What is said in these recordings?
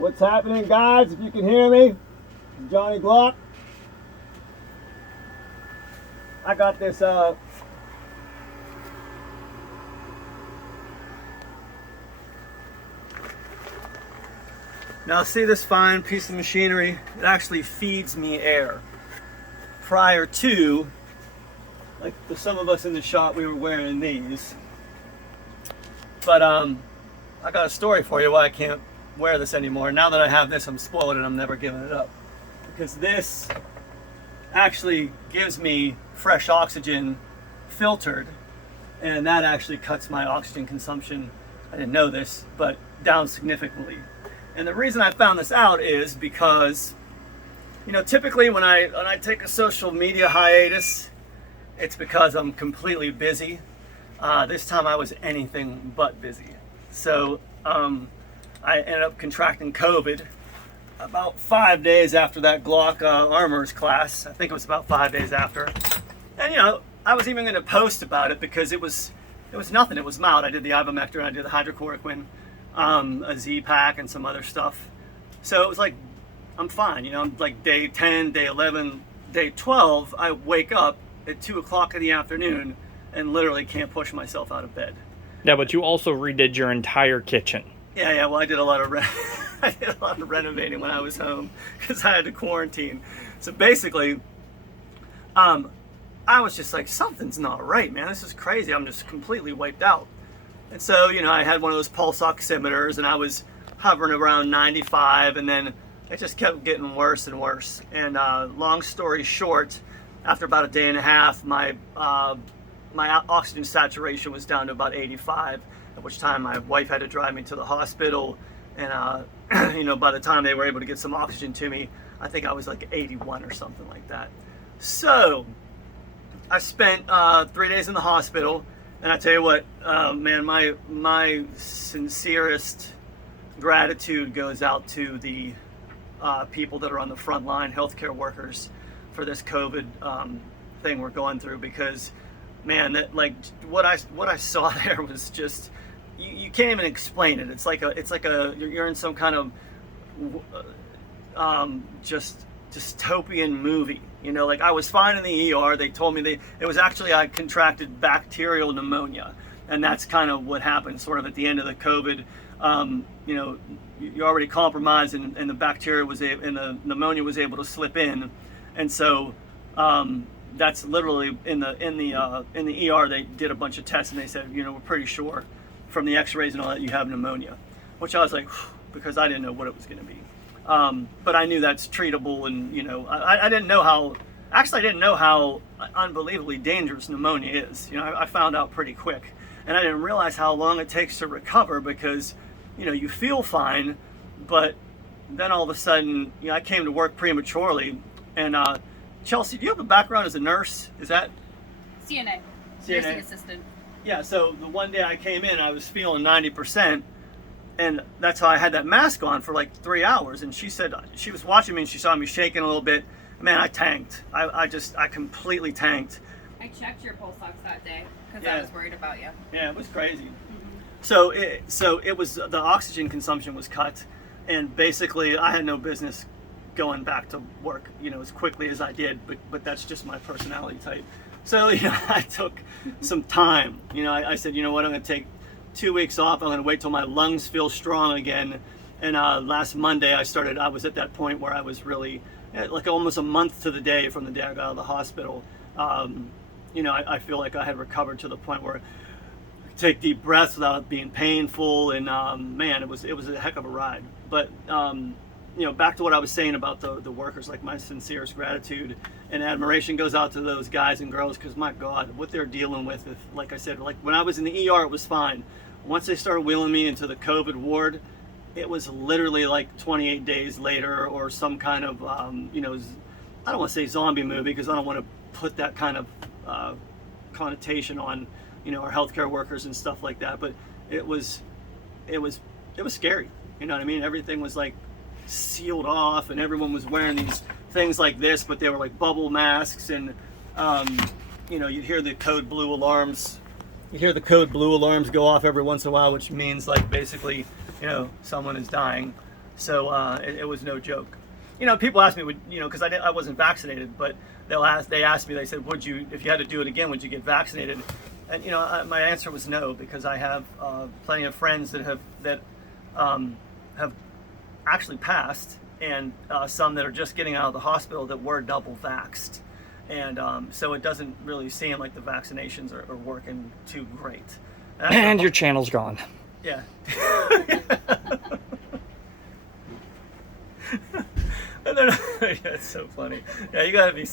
What's happening, guys? If you can hear me, Johnny Glock. I got this now see this fine piece of machinery? It actually feeds me air. Prior to, like some of us in the shop, we were wearing these. But I got a story for you why I can't wear this anymore. Now that I have this, I'm spoiled and I'm never giving it up. Because this actually gives me fresh oxygen filtered, and that actually cuts my oxygen consumption, I didn't know this, but down significantly. And the reason I found this out is because, you know, typically when I take a social media hiatus, it's because I'm completely busy. This time I was anything but busy. So I ended up contracting COVID about 5 days after that Glock Armors class. I think it was about 5 days after. And you know, I was even going to post about it because it was nothing. It was mild. I did the ivermectin, I did the hydrochloroquine, a Z-Pack, and some other stuff. So it was like, I'm fine. You know, I'm like day 10, day 11, day 12. I wake up at 2 o'clock in the afternoon and literally can't push myself out of bed. Yeah, but you also redid your entire kitchen. Yeah. Well, I did a lot of renovating when I was home because I had to quarantine. So basically, I was just like, something's not right, man. This is crazy. I'm just completely wiped out. And so, you know, I had one of those pulse oximeters and I was hovering around 95, and then it just kept getting worse and worse. And long story short, after about a day and a half, my oxygen saturation was down to about 85, at which time my wife had to drive me to the hospital. And, you know, by the time they were able to get some oxygen to me, I think I was like 81 or something like that. So I spent 3 days in the hospital, and I tell you what, man, my sincerest gratitude goes out to the people that are on the front line, healthcare workers, for this COVID thing we're going through. Because, man, that like what I saw there was just, you can't even explain it. It's like you're in some kind of just dystopian movie. You know, like I was fine in the ER. They told me it was actually I contracted bacterial pneumonia, and that's kind of what happened sort of at the end of the COVID. You know, you're already compromised, and the bacteria and the pneumonia was able to slip in, and so that's literally in the ER. They did a bunch of tests, and they said, you know, we're pretty sure from the X-rays and all that you have pneumonia, which I was like, because I didn't know what it was going to be. But I knew that's treatable, and you know, I didn't know how. Actually, I didn't know how unbelievably dangerous pneumonia is. You know, I found out pretty quick, and I didn't realize how long it takes to recover, because, you know, you feel fine, but then all of a sudden, you know, I came to work prematurely. And Chelsea, do you have a background as a nurse? Is that CNA. CNA? Nursing assistant. Yeah. So the one day I came in, I was feeling 90%. And that's how I had that mask on for like 3 hours. And she said, she was watching me and she saw me shaking a little bit. Man, I tanked. I completely tanked. I checked your pulse ox that day because Yeah. I was worried about you. Yeah, it was crazy. Mm-hmm. So it was, the oxygen consumption was cut. And basically I had no business going back to work, you know, as quickly as I did. But that's just my personality type. So, you know, I took some time. You know, I said, you know what, I'm going to take 2 weeks off. I'm going to wait till my lungs feel strong again. And last Monday I was at that point where I was really, like almost a month to the day from the day I got out of the hospital. You know, I feel like I had recovered to the point where I could take deep breaths without it being painful. And man, it was a heck of a ride. But you know, back to what I was saying about the workers, like my sincerest gratitude and admiration goes out to those guys and girls, because my God, what they're dealing with. If, like I said, like when I was in the ER, it was fine. Once they started wheeling me into the COVID ward, it was literally like 28 days later, or some kind of, you know, I don't want to say zombie movie, because I don't want to put that kind of connotation on, you know, our healthcare workers and stuff like that. But it was scary. You know what I mean? Everything was like sealed off, and everyone was wearing these things like this, but they were like bubble masks. And you know, you'd hear the code blue alarms. You hear the code blue alarms go off every once in a while, which means like basically, you know, someone is dying. So it was no joke. You know, people ask me, because I wasn't vaccinated, but they asked me, they said, would you, if you had to do it again, would you get vaccinated? And my answer was no, because I have plenty of friends that have actually passed, and some that are just getting out of the hospital that were double vaxxed. And so it doesn't really seem like the vaccinations are working too great. And your channel's gone. Yeah. That's so funny. Yeah, you gotta be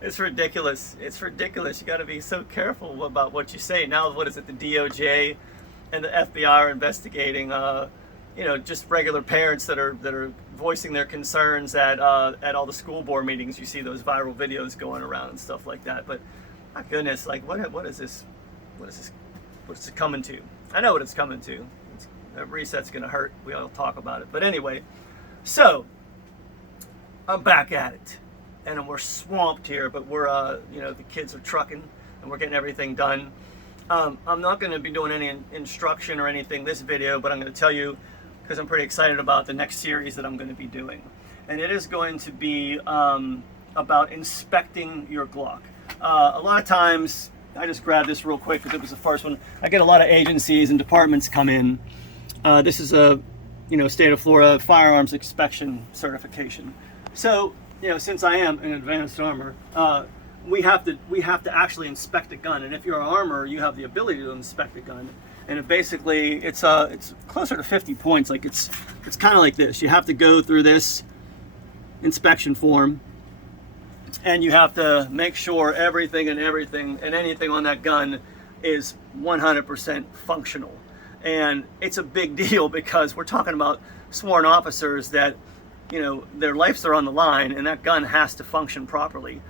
it's ridiculous. It's ridiculous. You gotta be so careful about what you say. Now, what is it? The DOJ and the FBI are investigating, just regular parents that are voicing their concerns at all the school board meetings. You see those viral videos going around and stuff like that. But my goodness, like what is this? What's it coming to? I know what it's coming to. That reset's gonna hurt. We all talk about it. But anyway, so I'm back at it, and we're swamped here. But we're the kids are trucking, and we're getting everything done. I'm not going to be doing any instruction or anything this video, but I'm going to tell you because I'm pretty excited about the next series that I'm going to be doing, and it is going to be about inspecting your Glock. A lot of times, I just grabbed this real quick because it was the first one. I get a lot of agencies and departments come in. This is a state of Florida firearms inspection certification. So since I am an advanced armor, we have to actually inspect a gun, and if you're an armor, you have the ability to inspect a gun. And it's closer to 50 points. Like it's kind of like this. You have to go through this inspection form, and you have to make sure everything and anything on that gun is 100% functional. And it's a big deal because we're talking about sworn officers that their lives are on the line, and that gun has to function properly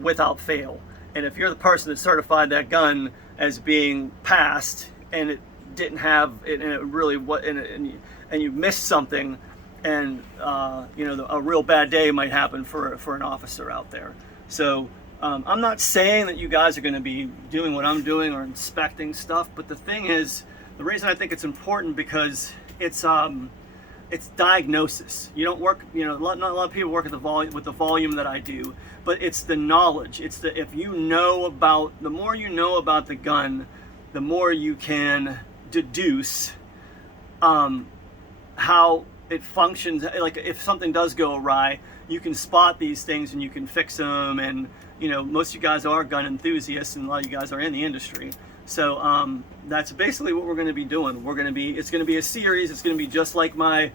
without fail. And if you're the person that certified that gun as being passed, and it didn't have it, and it really and you missed something, and a real bad day might happen for an officer out there. So I'm not saying that you guys are going to be doing what I'm doing or inspecting stuff, but the thing is, the reason I think it's important because it's diagnosis. You don't work, not a lot of people work at with the volume that I do, but it's the knowledge. It's the the more you know about the gun, the more you can deduce how it functions. Like if something does go awry, you can spot these things and you can fix them. And most of you guys are gun enthusiasts, and a lot of you guys are in the industry. So that's basically what we're going to be doing. It's going to be a series. It's going to be just like my,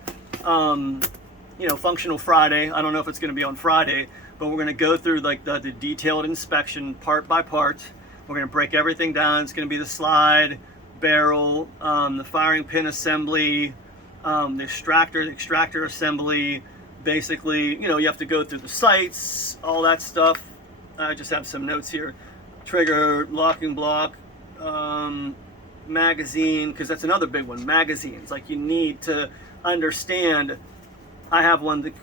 Functional Friday. I don't know if it's going to be on Friday, but we're going to go through like the detailed inspection part by part. We're going to break everything down. It's going to be the slide, barrel, the firing pin assembly, the extractor assembly. Basically, you have to go through the sights, all that stuff. I just have some notes here. Trigger, locking block, magazine, because that's another big one. Magazines, like you need to understand. I have one that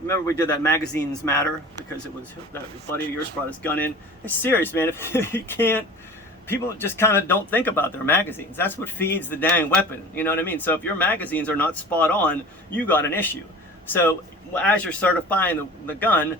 remember we did that Magazines Matter, because it was that buddy of yours brought his gun in. It's serious, man. If you can't, people just kind of don't think about their magazines. That's what feeds the dang weapon, you know what I mean? So if your magazines are not spot on, you got an issue. So as you're certifying the gun,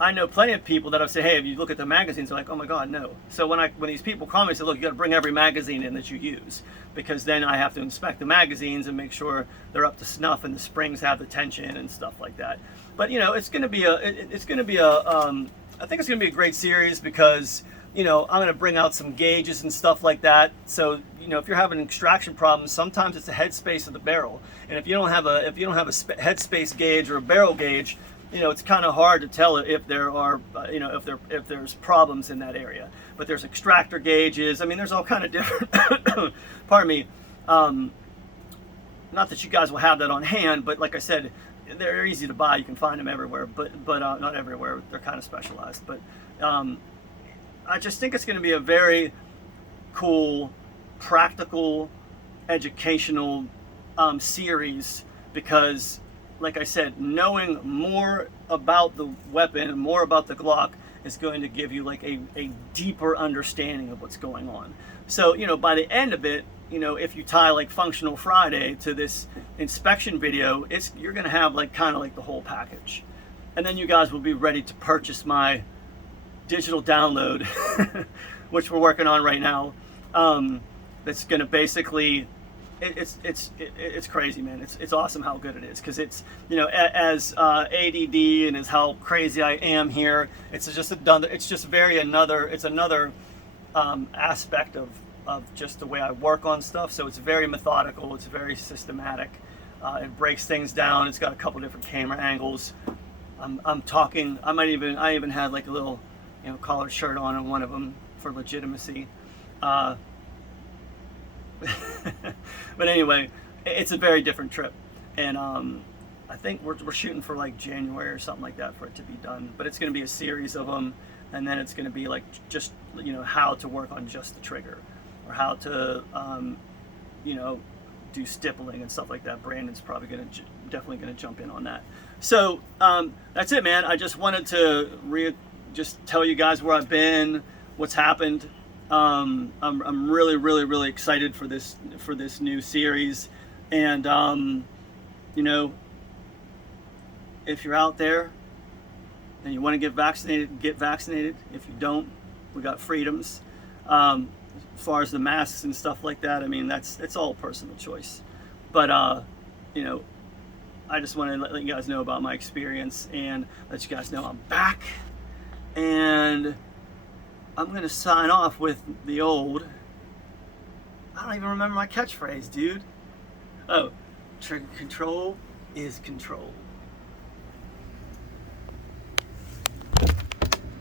I know plenty of people that I've said, hey, if you look at the magazines, they're like, oh my God, no. So when these people call me, I say, look, you got to bring every magazine in that you use, because then I have to inspect the magazines and make sure they're up to snuff and the springs have the tension and stuff like that. But it's going to be I think it's going to be a great series because I'm going to bring out some gauges and stuff like that. So if you're having extraction problems, sometimes it's the headspace of the barrel, and if you don't have a headspace gauge or a barrel gauge, it's kind of hard to tell if there are, if there's problems in that area. But there's extractor gauges. I mean, there's all kind of different. Pardon me. Not that you guys will have that on hand, but like I said, they're easy to buy. You can find them everywhere, but not everywhere. They're kind of specialized. But I just think it's going to be a very cool, practical, educational series because, like I said, knowing more about the weapon, more about the Glock, is going to give you like a deeper understanding of what's going on. So, by the end of it, you know, if you tie like Functional Friday to this inspection video, you're gonna have like kind of like the whole package, and then you guys will be ready to purchase my digital download, which we're working on right now. That's gonna basically, it's crazy, man. It's awesome how good it is, because it's, you know, as ADD and as how crazy I am here, it's just another aspect of just the way I work on stuff. So it's very methodical, it's very systematic. It breaks things down. It's got a couple different camera angles. I'm talking. I even had like a little, you know, collared shirt on one of them for legitimacy. But anyway, it's a very different trip, and I think we're shooting for like January or something like that for it to be done. But it's going to be a series of them, and then it's going to be like just, you know, how to work on just the trigger, or how to you know, do stippling and stuff like that. Brandon's probably definitely going to jump in on that. So that's it, man. I just wanted to just tell you guys where I've been, what's happened. I'm really excited for this new series, and you know, if you're out there and you want to get vaccinated, get vaccinated. If you don't, we got freedoms. As far as the masks and stuff like that, I mean, it's all personal choice. But you know, I just want to let you guys know about my experience and let you guys know I'm back. And I'm going to sign off with the old, I don't even remember my catchphrase, dude. Oh, trigger control is control.